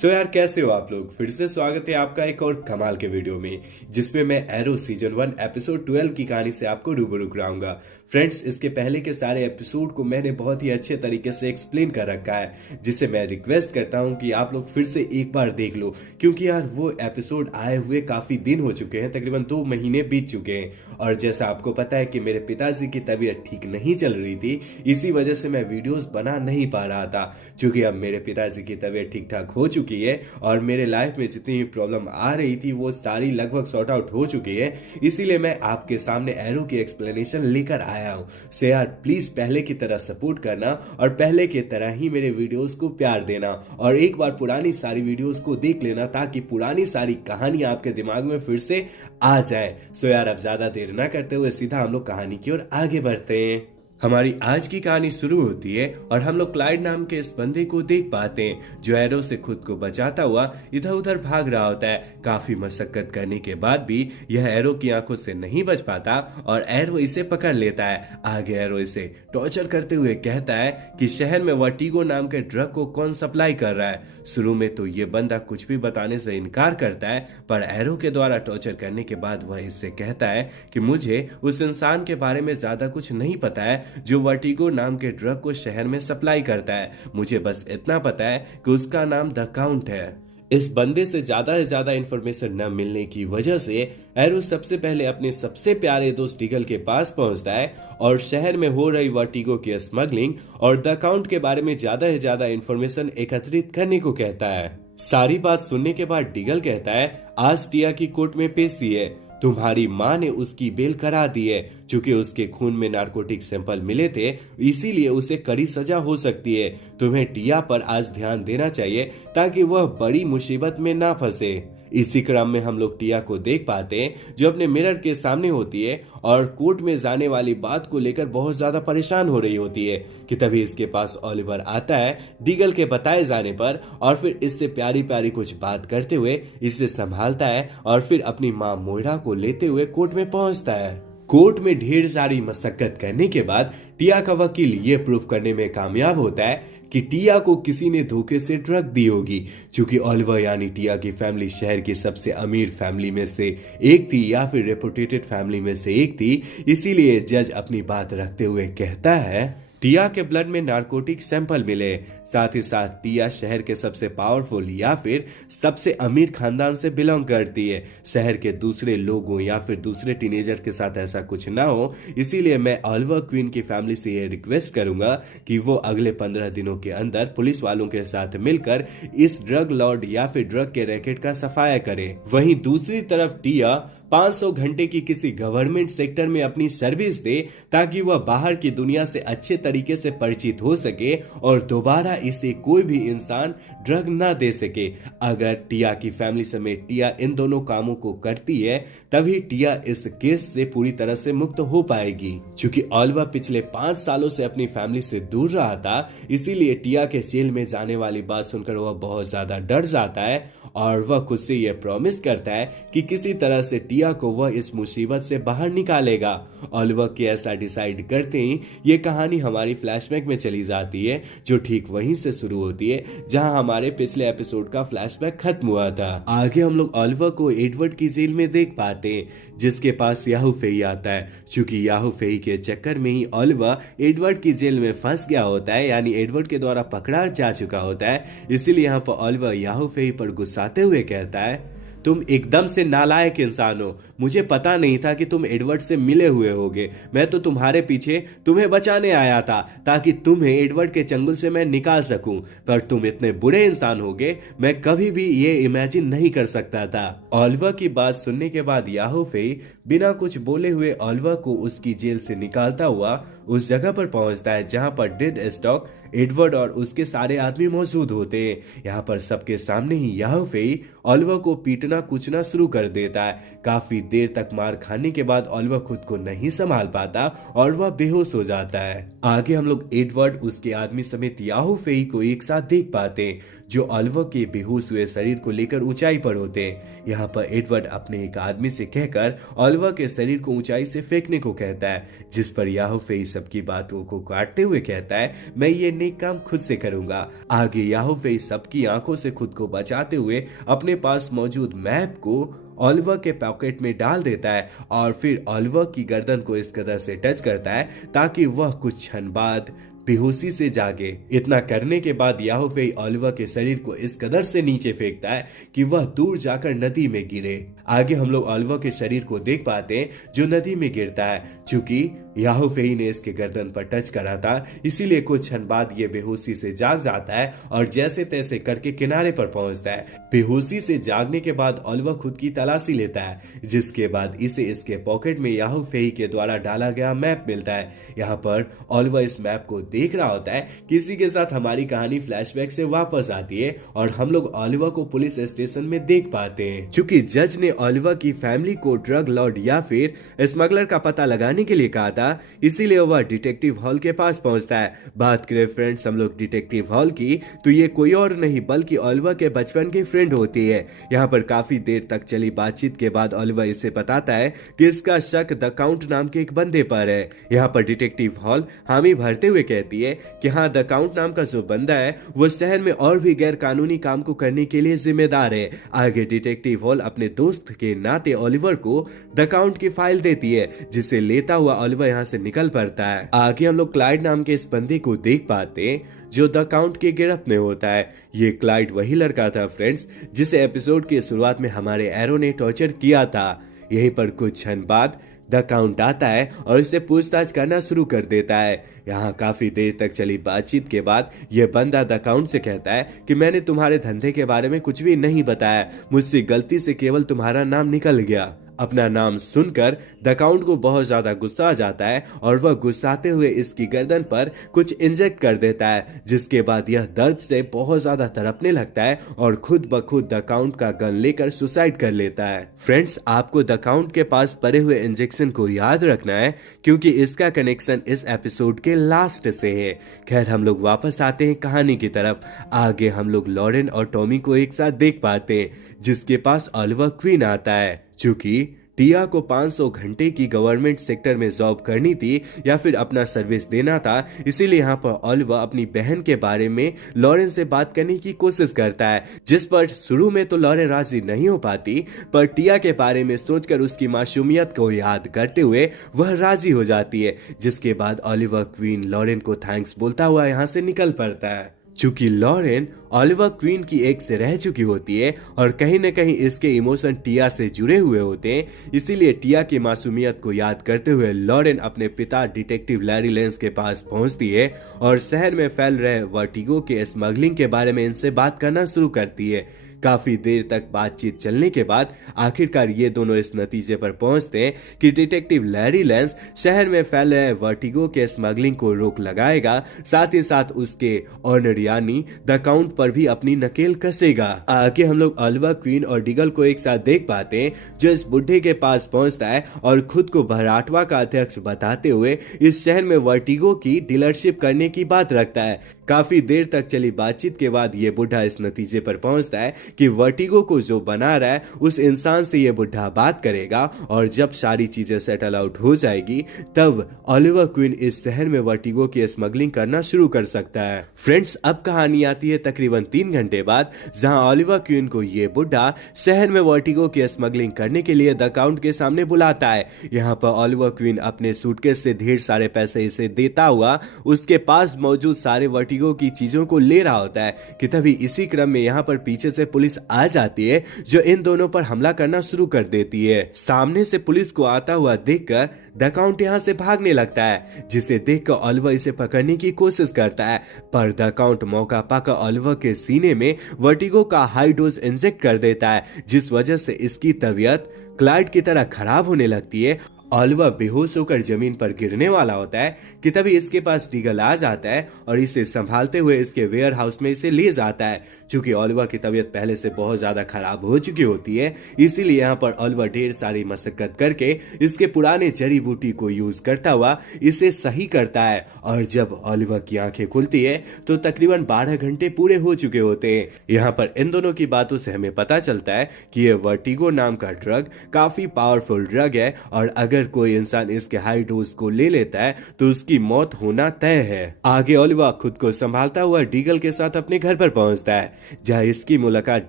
सो यार, कैसे हो आप लोग। फिर से स्वागत है आपका एक और कमाल के वीडियो में, जिसमें मैं एरो सीजन 1 एपिसोड 12 की कहानी से आपको रूबरू कराऊंगा। फ्रेंड्स, इसके पहले के सारे एपिसोड को मैंने बहुत ही अच्छे तरीके से एक्सप्लेन कर रखा है, जिसे मैं रिक्वेस्ट करता हूं कि आप लोग फिर से एक बार देख लो, क्योंकि यार वो एपिसोड आए हुए काफी दिन हो चुके हैं, तकरीबन 2 महीने बीत चुके हैं। और जैसा आपको पता है कि मेरे पिताजी की तबीयत ठीक नहीं चल रही थी, इसी वजह से मैं वीडियोस बना नहीं पा रहा था। क्योंकि अब मेरे पिताजी की तबीयत ठीक ठाक हो चुकी है और मेरे लाइफ में जितनी भी प्रॉब्लम आ रही थी वो सारी लगभग सॉर्ट आउट हो चुकी है, इसीलिए मैं आपके सामने एरो की एक्सप्लेनेशन लेकर आया हूं। सो यार, प्लीज पहले की तरह सपोर्ट करना और पहले की तरह ही मेरे वीडियोस को प्यार देना और एक बार पुरानी सारी वीडियोस को देख लेना, ताकि पुरानी सारी कहानी आपके दिमाग में फिर से आ जाए। सो यार, अब ज्यादा देर ना करते हुए सीधा हम लोग कहानी की ओर आगे बढ़ते हैं। हमारी आज की कहानी शुरू होती है और हम लोग क्लाइड नाम के इस बंदे को देख पाते हैं, जो एरो से खुद को बचाता हुआ इधर उधर भाग रहा होता है। काफी मशक्कत करने के बाद भी यह एरो की आंखों से नहीं बच पाता और एरो इसे पकड़ लेता है। आगे एरो इसे टॉर्चर करते हुए कहता है कि शहर में वर्टिगो नाम के ड्रग को कौन सप्लाई कर रहा है। शुरू में तो ये बंदा कुछ भी बताने से इनकार करता है, पर एरो के द्वारा टॉर्चर करने के बाद वह इससे कहता है कि मुझे उस इंसान के बारे में ज्यादा कुछ नहीं पता है जो वर्टिगो नाम के ड्रग को शहर में सप्लाई करता है। मुझे बस इतना पता है कि उसका नाम द काउंट है। इस बंदे से ज्यादा इंफॉर्मेशन न मिलने की वजह से एरो सबसे पहले अपने सबसे प्यारे दोस्त डिगल के पास पहुंचता है और शहर में हो रही वर्टिगो की स्मगलिंग और द काउंट के बारे में ज्यादा से ज्यादा इंफॉर्मेशन एकत्रित करने को कहता है। सारी बात सुनने के बाद डिगल कहता है, आज टिया की कोर्ट में पेशी है। तुम्हारी माँ ने उसकी बेल करा दी है। चूंकि उसके खून में नारकोटिक सैंपल मिले थे, इसीलिए उसे कड़ी सजा हो सकती है। तुम्हें टिया पर आज ध्यान देना चाहिए ताकि वह बड़ी मुसीबत में ना फंसे। इसी क्रम में हम लोग टिया को देख पाते हैं, जो अपने मिरर के सामने होती है और कोर्ट में जाने वाली बात को लेकर बहुत ज्यादा परेशान हो रही होती है कि तभी इसके पास ओलिवर आता है डीगल के बताए जाने पर, और फिर इससे प्यारी प्यारी कुछ बात करते हुए इसे संभालता है और फिर अपनी माँ मोइरा को लेते हुए कोर्ट में पहुंचता है। कोर्ट में ढेर सारी मशक्कत करने के बाद टिया का वकील ये प्रूफ करने में कामयाब होता है कि टिया को किसी ने धोखे से ड्रग दी होगी। चूंकि ओलिवर यानी टिया की फैमिली शहर की सबसे अमीर फैमिली में से एक थी या फिर रेपुटेटेड फैमिली में से एक थी, इसीलिए जज अपनी बात रखते हुए कहता है टिया के ब्लड में नारकोटिक सैंपल मिले। साथ ही साथ टिया शहर के सबसे पावरफुल या फिर सबसे अमीर खानदान से बिलोंग करती है। शहर के दूसरे लोगों या फिर दूसरे टीनेजर के साथ ऐसा कुछ ना हो, इसीलिए मैं ओलिवर क्वीन की फैमिली से ये रिक्वेस्ट करूंगा कि वो अगले 15 दिनों के अंदर पुलिस वालों के साथ मिलकर इस ड्रग लॉर्ड या फिर ड्रग के रैकेट का सफाया करे। वहीं दूसरी तरफ टिया 500 घंटे की किसी गवर्नमेंट सेक्टर में अपनी सर्विस दे, ताकि वह बाहर की दुनिया से अच्छे तरीके से परिचित हो सके और दोबारा इसे कोई भी इंसान ड्रग ना दे सके। अगर टिया की फैमिली समेत टिया इन दोनों कामों को करती है, तभी टिया इस केस से पूरी तरह से मुक्त हो पाएगी। क्योंकि ओलिवर पिछले 5 सालों से अपनी फैमिली से दूर रहा था, इसीलिए टिया के जेल में जाने वाली बात सुनकर वह बहुत ज्यादा डर जाता है और वह खुद से यह प्रॉमिस करता है कि किसी तरह से टिया को वह इस मुसीबत से बाहर निकालेगा। ओलिवर के ऐसा डिसाइड करते ही ये कहानी हमारी फ्लैशबैक में चली जाती है, जो ठीक वहीं से शुरू होती है जहां हमारे पिछले एपिसोड का फ्लैशबैक खत्म हुआ था। आगे हम लोग ओलिवर को एडवर्ड की जेल में देख पाते हैं, जिसके पास याहू फेई आता है। चूंकि याहू फेई के चक्कर में ही ओलिवर एडवर्ड की जेल में फंस गया होता है, यानी एडवर्ड के द्वारा पकड़ा जा चुका होता है। इसीलिए यहाँ पर ओलिवर याहू फेई पर गुस्साते हुए कहता है, तुम एकदम से नालायक इंसान हो। मुझे पता नहीं था कि तुम एडवर्ड से मिले हुए होगे। मैं तो तुम्हारे पीछे तुम्हें बचाने आया था, ताकि तुम्हें एडवर्ड के चंगुल से मैं निकाल सकूं। पर तुम इतने बुरे इंसान होगे, मैं कभी भी ये इमेजिन नहीं कर सकता था। ओलिवर की बात सुनने के बाद याहू फेई बिना कुछ बोले हुए ओलिवर को उसकी जेल से निकालता हुआ उस जगह पर पहुंचता है जहां पर डेड स्टॉक, एडवर्ड और उसके सारे आदमी मौजूद होते हैं। यहाँ पर सबके सामने ही याहू फेई ओलिवर को पीटना कुचना शुरू कर देता है। काफी देर तक मार खाने के बाद ओलिवर खुद को नहीं संभाल पाता और वह बेहोश हो जाता है। आगे हम लोग एडवर्ड, उसके आदमी समेत याहू फेई को एक साथ देख पाते हैं, जो ऑलिवर के बेहोश हुए शरीर को लेकर ऊंचाई पर होते हैं। यहाँ पर एडवर्ड अपने एक आदमी से कहकर ऑलिवर के शरीर को ऊंचाई से फेंकने को कहता है, जिस पर याहू फेई सबकी बातों को काटते हुए कहता है, मैं ये नेक काम खुद से करूंगा। आगे याहू फेई सबकी आंखों से खुद को बचाते हुए अपने पास मौजूद मैप को ऑलिवर के पॉकेट में डाल देता है और फिर ऑलिवर की गर्दन को इस कदर से टच करता है ताकि वह कुछ क्षण बाद बेहोशी से जागे। इतना करने के बाद याहू फेई ऑलिवर के शरीर को इस कदर से नीचे फेंकता है कि वह दूर जाकर नदी में गिरे। आगे हम लोग ऑलिवर के शरीर को देख पाते हैं जो नदी में गिरता है। चूंकि याहू फेई ने इसके गर्दन पर टच करा था, इसीलिए कुछ क्षण बाद ये बेहोशी से जाग जाता है और जैसे तैसे करके किनारे पर पहुंचता है। बेहोशी से जागने के बाद ऑलिवर खुद की तलाशी लेता है, जिसके बाद इसे इसके पॉकेट में याहू फेई के द्वारा डाला गया मैप मिलता है। यहाँ पर ऑलिवर इस मैप को देख रहा होता है। किसी के साथ हमारी कहानी फ्लैशबैक से वापस आती है और हम लोग ऑलिवर को पुलिस स्टेशन में देख पाते हैं। चूंकि जज ने ऑलिवर की फैमिली को ड्रग लॉर्ड या फिर स्मगलर का पता लगाने के लिए कहा था, इसीलिए वह डिटेक्टिव हॉल के पास पहुंचता है। बात करें फ्रेंड्स हम लोग डिटेक्टिव हॉल की, तो ये कोई और नहीं बल्कि ऑलिवर के बचपन की फ्रेंड होती है। यहाँ पर काफी देर तक चली बातचीत के बाद ऑलिवर इसे बताता है कि इसका शक द काउंट नाम के एक बंदे पर है। यहाँ पर डिटेक्टिव हॉल हामी भरते हुए कहती है कि हाँ, द काउंट नाम का जो बंदा है वो शहर में और भी गैर कानूनी काम को करने के लिए जिम्मेदार है। आगे डिटेक्टिव हॉल अपने दोस्त के नाते ऑलिवर को द काउंट की फाइल देती है, जिसे लेता हुआ ऑलिवर यहाँ से निकल पड़ता है। आगे हम लोग क्लाइड नाम के इस बंदे को देख पाते हैं जो द काउंट के गिरफ्त में होता है। ये क्लाइड वही लड़का था फ्रेंड्स जिसे एपिसोड की शुरुआत में हमारे एरो ने टॉर्चर किया था। यहीं पर कुछ क्षण बाद द काउंट आता है और इससे पूछताछ करना शुरू कर देता है। यहाँ काफी देर तक चली बातचीत के बाद यह बंदा द काउंट से कहता है कि मैंने तुम्हारे धंधे के बारे में कुछ भी नहीं बताया, मुझसे गलती से केवल तुम्हारा नाम निकल गया। अपना नाम सुनकर द काउंट को बहुत ज्यादा गुस्सा आ जाता है और वह गुस्साते हुए इसकी गर्दन पर कुछ इंजेक्ट कर देता है, जिसके बाद यह दर्द से बहुत ज्यादा तड़पने लगता है और खुद ब खुद द काउंट का गन लेकर सुसाइड कर लेता है। फ्रेंड्स, आपको द काउंट के पास पड़े हुए इंजेक्शन को याद रखना है क्योंकि इसका कनेक्शन इस एपिसोड के लास्ट से है। खैर, हम लोग वापस आते हैं कहानी की तरफ। आगे हम लोग लॉरेन और टॉमी को एक साथ देख पाते हैं, जिसके पास ऑलिवर क्वीन आता है। चूंकि टिया को 500 घंटे की गवर्नमेंट सेक्टर में जॉब करनी थी या फिर अपना सर्विस देना था, इसीलिए यहाँ पर ऑलिवर अपनी बहन के बारे में लॉरेन से बात करने की कोशिश करता है, जिस पर शुरू में तो लॉरेन राजी नहीं हो पाती, पर टिया के बारे में सोचकर उसकी मासूमियत को याद करते हुए वह राजी हो जाती है। जिसके बाद ऑलिवर क्वीन लॉरेन को थैंक्स बोलता हुआ यहाँ से निकल पड़ता है। चूंकि लॉरेन ऑलिवर क्वीन की एक से रह चुकी होती है और कहीं न कहीं इसके इमोशन टिया से जुड़े हुए होते हैं, इसीलिए टिया की मासूमियत को याद करते हुए लॉरेन अपने पिता डिटेक्टिव लैरी लेंस के पास पहुंचती है और शहर में फैल रहे वर्टिगो के स्मगलिंग के बारे में इनसे बात करना शुरू करती है। काफी देर तक बातचीत चलने के बाद आखिरकार ये दोनों इस नतीजे पर पहुंचते हैं कि डिटेक्टिव लैरी लेंस शहर में फैल रहे वर्टिगो के स्मगलिंग को रोक लगाएगा, साथ ही साथ उसके ऑनर यानी द काउंट पर भी अपनी नकेल कसेगा। आगे हम लोग ऑलिवर क्वीन और डिगल को एक साथ देख पाते हैं जो इस बुढ़े के पास पहुंचता है और खुद को भराटवा का अध्यक्ष बताते हुए इस शहर में वर्टिगो की डीलरशिप करने की बात रखता है। काफी देर तक चली बातचीत के बाद ये बुढ़ा इस नतीजे पर पहुंचता है कि वर्टिगो को जो बना रहा है उस इंसान से ये बुढ़ा बात करेगा और जब सारी चीजें सेटल आउट हो जाएगी तब ऑलिवर क्वीन इस शहर में वर्टिगो की स्मगलिंग करना शुरू कर सकता है। फ्रेंड्स, अब कहानी आती है तकरीबन 3 घंटे बाद, जहां ऑलिवर क्वीन को ये बुढ़ा शहर में वर्टिगो की स्मगलिंग करने के लिए द काउंट के सामने बुलाता है। यहाँ पर ऑलिवर क्वीन अपने सूटकेस से ढेर सारे पैसे इसे देता हुआ उसके पास मौजूद सारे वर्टिगो की चीजों को ले रहा होता है कि तभी इसी क्रम में यहाँ पर पीछे से पुलिस आ जाती है जो इन दोनों पर हमला करना शुरू कर देती है। सामने से पुलिस को आता हुआ देखकर द काउंट यहाँ से भागने लगता है, जिसे देखकर ऑलिवर इसे पकड़ने की कोशिश करता है, पर द काउंट मौका पाकर ऑलिवर के सीने में वर्टिगो का हाई डोज इंजेक्ट कर देता है, जिस वजह से इसकी तबीयत क्लाइड की तरह खराब होने लगती है ऑलिवर बेहोश होकर जमीन पर गिरने वाला होता है कि तभी इसके पास डीगल आ जाता है और इसे संभालते हुए इसके वेयर हाउस में इसे ले जाता है। चूंकि ऑलिवर की तबीयत पहले से बहुत ज्यादा खराब हो चुकी होती है, इसीलिए यहाँ पर ऑलिवर ढेर सारी मशक्कत करके इसके पुराने जड़ी बूटी को यूज करता हुआ इसे सही करता है। और जब ऑलिवर की आंखें खुलती है तो तकरीबन 12 घंटे पूरे हो चुके होते हैं। यहाँ पर इन दोनों की बातों से हमें पता चलता है कि यह वर्टिगो नाम का ड्रग काफी पावरफुल ड्रग है और अगर कोई इंसान इसके हाई डोज को ले लेता है तो उसकी मौत होना तय है। आगे ऑलिवर खुद को संभालता हुआ डीगल के साथ अपने घर पर पहुंचता है, जहां इसकी मुलाकात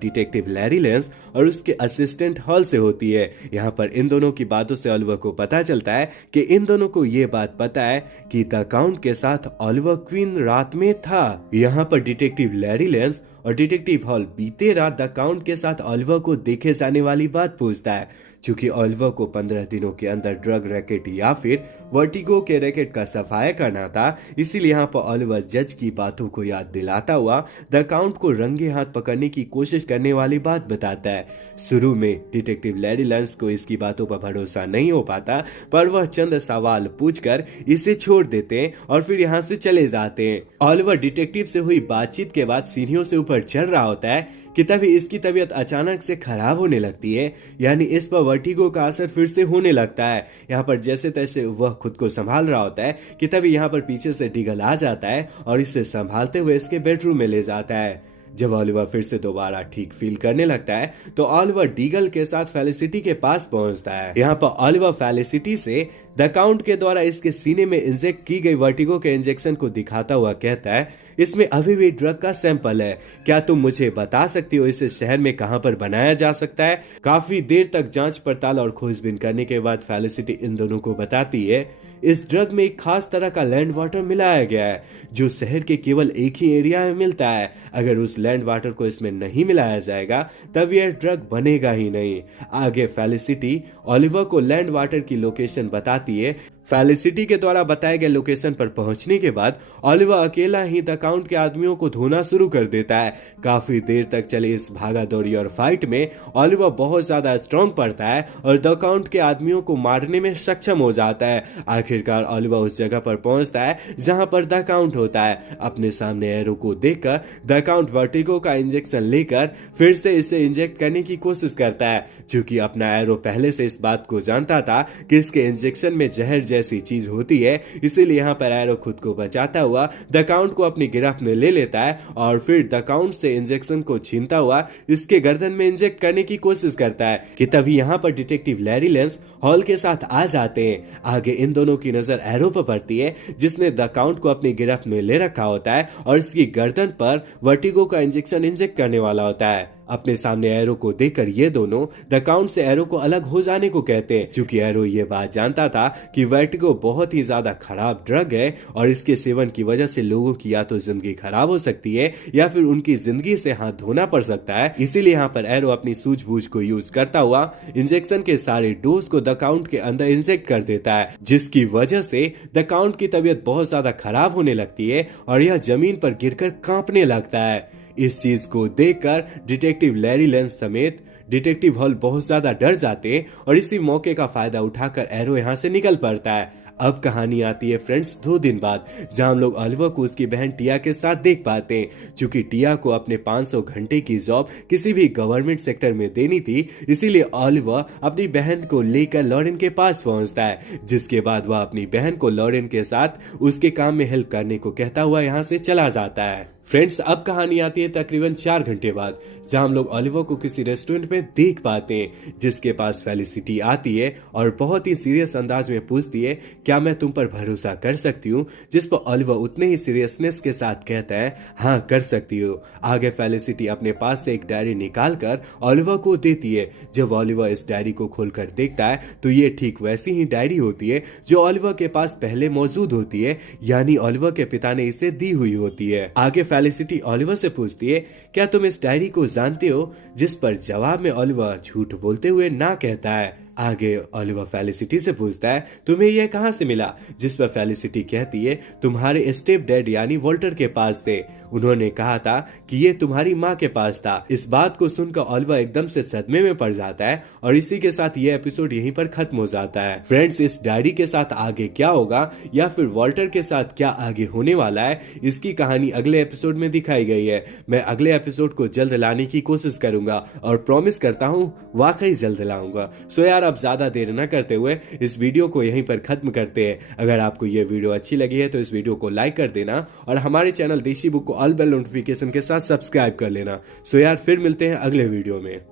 डिटेक्टिव लैरी लेंस और उसके असिस्टेंट हॉल से होती है। यहाँ पर इन दोनों की बातों से ऑलिवर को पता चलता है कि इन दोनों को ये बात पता है कि द काउंट के साथ ऑलिवर क्वीन रात में था। यहाँ पर डिटेक्टिव लैरी लेंस और डिटेक्टिव हॉल बीते रात द काउंट के साथ ऑलिवर को देखे जाने वाली बात पूछता है। चूंकि ऑलिवर को 15 दिनों के अंदर ड्रग रैकेट या फिर वर्टिगो के रैकेट का सफाया करना था, इसीलिए यहाँ पर ऑलिवर जज की बातों को याद दिलाता हुआ द काउंट को रंगे हाथ पकड़ने की कोशिश करने वाली बात बताता है। शुरू में डिटेक्टिव लैरी लेंस को इसकी बातों पर भरोसा नहीं हो पाता, पर वह चंद सवाल पूछकर इसे छोड़ देते हैं और फिर यहाँ से चले जाते हैं। ऑलिवर डिटेक्टिव से हुई बातचीत के बाद सीढ़ियों से ऊपर चढ़ रहा होता है कि तभी इसकी तबीयत अचानक से खराब होने लगती है, यानी इस पर वर्टिगो का असर फिर से होने लगता है। यहाँ पर जैसे तैसे वह खुद को संभाल रहा होता है कि तभी यहाँ पर पीछे से डीगल आ जाता है और इसे संभालते हुए इसके बेडरूम में ले जाता है। जब ऑलिवर फिर से दोबारा ठीक फील करने लगता है तो ऑलिवर डीगल के साथ फेलिसिटी के पास पहुंचता है। यहाँ पर ऑलिवर फेलिसिटी से द काउंट के द्वारा इसके सीने में इंजेक्ट की गई वर्टिगो के इंजेक्शन को दिखाता हुआ कहता है, इसमें अभी भी ड्रग का सैंपल है, क्या तुम मुझे बता सकती हो इसे शहर में कहां पर बनाया जा सकता है। काफी देर तक जांच पड़ताल और खोजबीन करने के बाद फेलिसिटी इन दोनों को बताती है इस ड्रग में एक खास तरह का लैंड वाटर मिलाया गया है जो शहर के केवल एक ही एरिया में मिलता है। अगर उस लैंड वाटर को इसमें नहीं मिलाया जाएगा तब यह ड्रग बनेगा ही नहीं। आगे फेलिसिटी ऑलिवर को लैंड वाटर की लोकेशन बताती है। फेलिसिटी के द्वारा बताए गए लोकेशन पर पहुंचने के बाद ऑलिवर अकेला ही द काउंट के आदमियों को धोना शुरू कर देता है। काफी देर तक चले इस भागा दौड़ी और फाइट में ऑलिवर बहुत ज्यादा स्ट्रॉन्ग पड़ता है और द काउंट के आदमियों को मारने में सक्षम हो जाता है। आखिरकार ऑलिवर उस जगह पर पहुंचता है जहां पर द काउंट होता है। अपने सामने एरो को देखकर द काउंट वर्टिगो का इंजेक्शन लेकर फिर से इसे इंजेक्ट करने की कोशिश करता है। चूंकि अपना एरो पहले से इस बात को जानता था कि इसके इंजेक्शन में जहर जैसी चीज होती है, इसीलिए यहाँ पर एरो खुद को बचाता हुआ द काउंट को अपनी गिरफ्त में ले लेता है और फिर द काउंट से इंजेक्शन को छीनता हुआ इसके गर्दन में इंजेक्ट करने की कोशिश करता है कि तभी यहाँ पर डिटेक्टिव लैरी लेंस हॉल के साथ आ जाते हैं। आगे इन दोनों की नजर एरो पर पड़ती है जिसने द काउंट को अपनी गिरफ्त में ले रखा होता है और इसकी गर्दन पर वर्टिगो का इंजेक्शन इंजेक्ट करने वाला होता है। अपने सामने एरो को देखकर ये दोनों द काउंट से एरो को अलग हो जाने को कहते हैं। चूंकि एरो ये बात जानता था कि वर्टिगो बहुत ही ज्यादा खराब ड्रग है और इसके सेवन की वजह से लोगों की या तो जिंदगी खराब हो सकती है या फिर उनकी जिंदगी से हाथ धोना पड़ सकता है, इसीलिए यहाँ पर एरो अपनी सूझबूझ को यूज करता हुआ इंजेक्शन के सारे डोज को द काउंट के अंदर इंजेक्ट कर देता है, जिसकी वजह से द काउंट की तबीयत बहुत ज्यादा खराब होने लगती है और यह जमीन पर गिरकर कांपने लगता है। इस चीज को देखकर डिटेक्टिव लैरी लेंस समेत डिटेक्टिव हॉल बहुत ज्यादा डर जाते हैं और इसी मौके का फायदा उठाकर एरो यहाँ से निकल पड़ता है। अब कहानी आती है फ्रेंड्स 2 दिन बाद, जहां हम लोग ऑलिवर को उसकी बहन टिया के साथ देख पाते हैं। चूंकि टिया को अपने 500 घंटे की जॉब किसी भी गवर्नमेंट सेक्टर में देनी थी, इसीलिए ऑलिवर अपनी बहन को लेकर लॉरेन के पास पहुंचता है, जिसके बाद वह अपनी बहन को लॉरेन के साथ उसके काम में हेल्प करने को कहता हुआ यहाँ से चला जाता है। फ्रेंड्स अब कहानी आती है तकरीबन 4 घंटे बाद, जहां हम लोग ऑलिवर को किसी रेस्टोरेंट में देख पाते हैं, जिसके पास फेलिसिटी आती है और बहुत ही सीरियस अंदाज में पूछती है क्या मैं तुम पर भरोसा कर सकती हूँ, जिस पर ऑलिवर उतने ही सीरियसनेस के साथ कहता है हाँ कर सकती हो। आगे फेलिसिटी अपने पास से एक डायरी निकाल कर ऑलिवर को देती है। जब ऑलिवर इस डायरी को खोलकर देखता है तो ये ठीक वैसी ही डायरी होती है जो ऑलिवर के पास पहले मौजूद होती है, यानी ऑलिवर के पिता ने इसे दी हुई होती है। आगे फेलिसिटी ऑलिवर से पूछती है क्या तुम इस डायरी को जानते हो, जिस पर जवाब में ऑलिवर झूठ बोलते हुए ना कहता है। आगे ओलिवर फेलिसिटी से पूछता है तुम्हें यह कहां से मिला, जिस पर फेलिसिटी कहती है तुम्हारे स्टेप डैड यानी वॉल्टर के पास थे, उन्होंने कहा था कि ये तुम्हारी माँ के पास था। इस बात को सुनकर ओलिवर एकदम से सदमे में पड़ जाता है और इसी के साथ ये एपिसोड यहीं पर खत्म हो जाता है। फ्रेंड्स, इस डायरी के साथ आगे क्या होगा या फिर वॉल्टर के साथ क्या आगे होने वाला है, इसकी कहानी अगले एपिसोड में दिखाई गई है। मैं अगले एपिसोड को जल्द लाने की कोशिश करूंगा और प्रॉमिस करता हूं वाकई जल्द लाऊंगा। सो यार, अब ज्यादा देर न करते हुए इस वीडियो को यहीं पर खत्म करते हैं। अगर आपको ये वीडियो अच्छी लगी है तो इस वीडियो को लाइक कर देना और हमारे चैनल देसी बुक को ऑल बेल नोटिफिकेशन के साथ सब्सक्राइब कर लेना। सो यार, फिर मिलते हैं अगले वीडियो में।